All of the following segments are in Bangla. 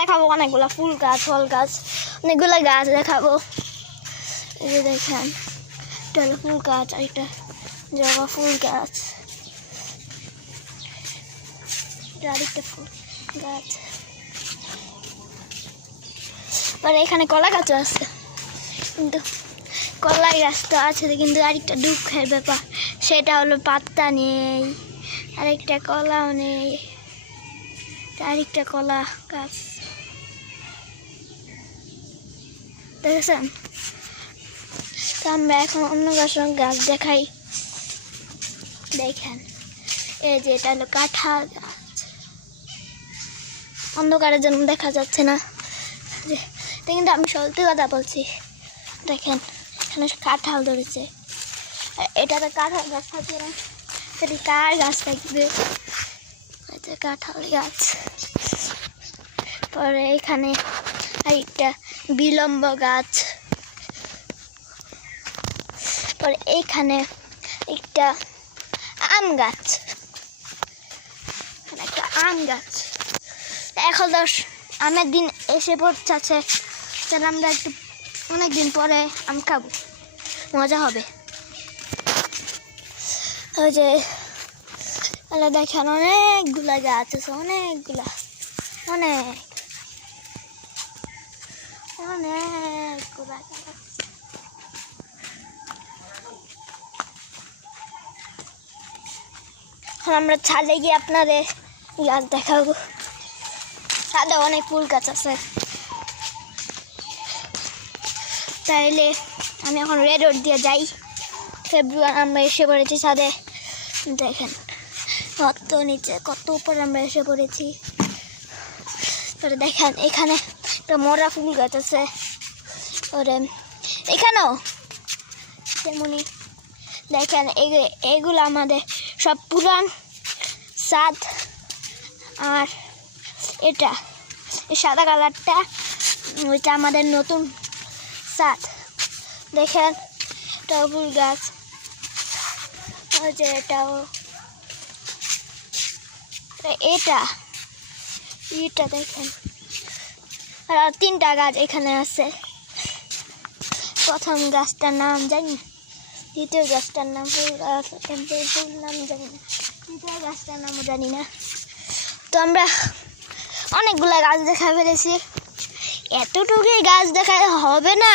দেখাবো, অনেকগুলা ফুল গাছ, ফল গাছ, অনেকগুলা গাছ দেখাবো। এই যে দেখেন, এটা হলো ফুল গাছ, আর একটা জবা ফুল গাছ, আরেকটা ফুল গাছ। আর এখানে কলা গাছও আছে, কিন্তু কলা গাছটা আছে কিন্তু আরেকটা দুঃখের ব্যাপার, সেটা হলো পাত্তা নেই, আরেকটা কলাও নেই, আরেকটা কলা গাছ দেখেছেন। তো আমরা এখন অন্য গাছ দেখাই। দেখেন এই যে এটা হলো কাঁঠাল গাছ, অন্ধকারের জন্য দেখা যাচ্ছে না, কিন্তু আমি সত্যি কথা বলছি। দেখেন এখানে কাঁঠাল ধরেছে, এটাতে কাঁঠাল গাছ থাকে না, সেটি কার গাছ থাকবে? কাঁঠাল গাছ। পরে এখানে আরেকটা বিলম্ব গাছ, পরে এইখানে একটা আম গাছ, একটা আম গাছ। এখন তো আমের দিন এসে পড়ছে, তাহলে আমরা একটু অনেকদিন পরে আম খাবো, মজা হবে। ওই যে দেখেন অনেকগুলা গাছ আছে, অনেকগুলা, অনেকগুলা গাছ। আমরা ছাদে গিয়ে আপনাদের গাছ দেখাবো, ছাদে অনেক ফুল গাছ আছে। তাইলে আমি এখন রেড রোড দিয়ে যাই, ফেব্রুয়ারি আমরা এসে পড়েছি ছাদে। দেখেন কত নিচে, কত উপরে আমরা এসে পড়েছি। তাহলে দেখেন এখানে একটা মরা ফুল গাছ আছে, ওরে এখানেও তেমনি। দেখেন এগুলো আমাদের সব পুরান ছাদ, আর এটা এই সাদা কালারটা ওইটা আমাদের নতুন ছাদ। দেখেন এটাও ফুল গাছ, ওই যে এটাও, এটা দেখেন। আর তিনটা গাছ এখানে আছে, প্রথম গাছটার নাম জানি, দ্বিতীয় গাছটার নাম ফুল গাছ, ফুল নাম জানি না, তৃতীয় গাছটার নামও জানি না। তো আমরা অনেকগুলা গাছ দেখা ফেলেছি, এতটুকুই গাছ দেখাতে হবে না,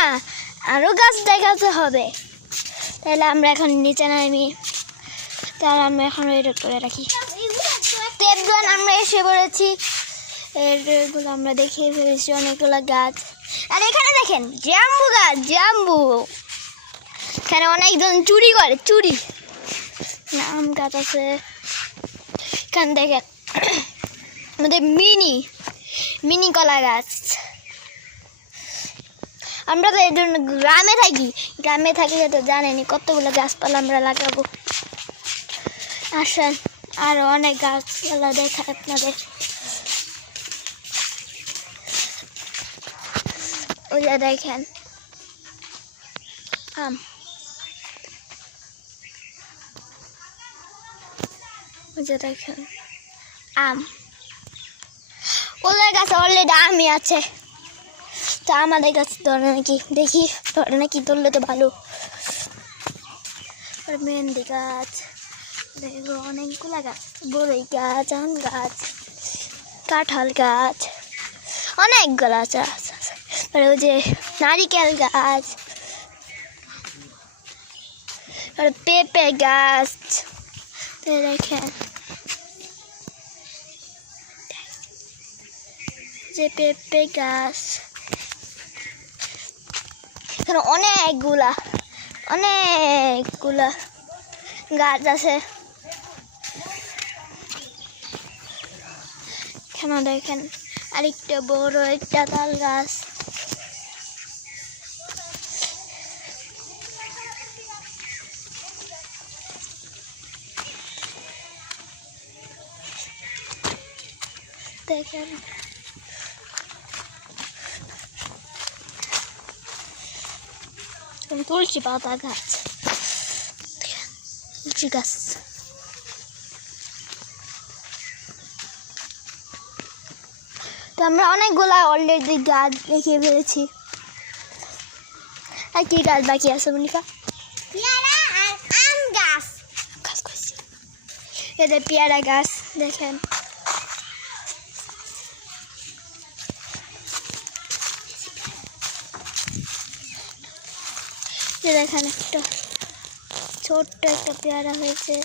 আরও গাছ দেখাতে হবে। তাহলে আমরা এখন নিচে নামি, তাহলে আমরা এখন রেড করে রাখি। তেবগান আমরা এসে পড়েছি, এগুলো আমরা দেখিয়ে ফেলেছি অনেকগুলো গাছ। আর এখানে দেখেন জাম্বু গাছ, জাম্বু, এখানে অনেকজন চুরি করে, চুরি। আম গাছ আছে এখানে, দেখেন আমাদের মিনি কলা গাছ। আমরা তো এই জন্য গ্রামে থাকি তো জানেনি কতগুলো গাছপালা আমরা লাগাবো। আসেন আরো অনেক গাছপালা দেখায় আপনাদের। ওই যে দেখেন আম, ওই যে দেখেন আম, ওদের গাছে অলরেডি আমই আছে, তা আমাদের কাছে ধরে নাকি, দেখি ধরে নাকি, ধরলে তো ভালো। মেহেন্দি গাছ, দেখো অনেকগুলা গাছ, বড়ই গাছ, আম গাছ, কাঁঠাল গাছ, অনেকগুলো আছে। ওই যে নারিকেল গাছ, আর পেঁপে গাছ, দেখেন যে পেঁপে গাছ, এখানে অনেকগুলা গাছ আছে। এখানে দেখেন আরেকটা বড় একটা তাল গাছ, দেখেন তুলসী পাতা গাছ, তুলসী গাছ। তো আমরা অনেকগুলা অলরেডি গাছ দেখিয়ে ফেলেছি। আর কি গাছ বাকি আছে মনিকা? পেয়ারা আর আম গাছ। গাছ কইছি এদের পেয়ারা গাছ দেখেন। দেখেন একটা ছোট্ট একটা পেয়ারা হয়েছে।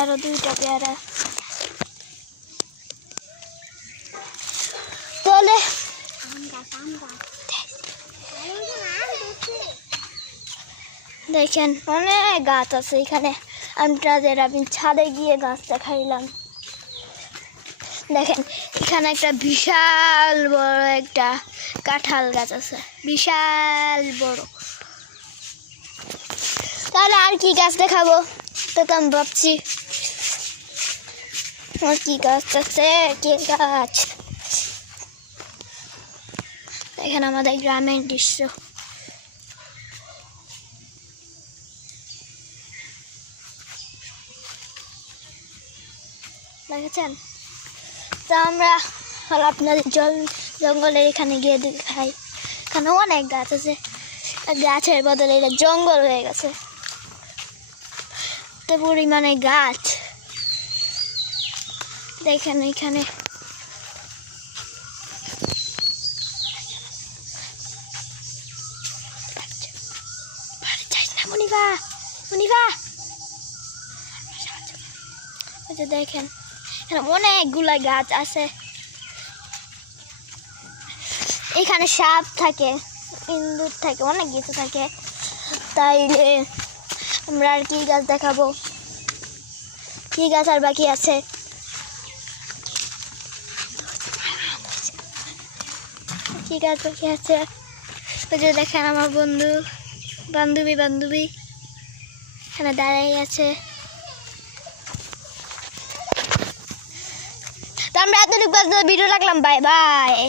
আরো দুইটা পেয়ারা চলে। দেখেন অনেক গাছ আছে এখানে। আমি ছাদে গিয়ে গাছ দেখাইলাম। দেখেন এখানে একটা বিশাল বড় একটা কাঁঠাল গাছ আছে, বিশাল বড়। তাহলে আর কি গাছ দেখাবো তো আমি ভাবছি আর কি গাছ আছে, কি গাছ। দেখেন আমাদের গ্রামের দৃশ্য। দেখেছেন? তো আমরা আপনাদের জঙ্গলের এখানে গিয়ে দেখাই। এখানে অনেক গাছ আছে, গাছের বদলে এটা জঙ্গল হয়ে গেছে। তো পরিমাণে গাছ দেখেন এখানে। দেখেন এখানে অনেকগুলা গাছ আছে। এখানে সাপ থাকে, ইঁদুর থাকে, অনেক কিছু থাকে। তাইলে আমরা আর কি গাছ দেখাবো? কি গাছ আর বাকি আছে? কি গাছ বাকি আছে? ওই যে দেখেন আমার বান্ধবী এখানে দাঁড়াই আছে। তো আমরা এতটুকু ভিডিও রাখলাম। Bye bye.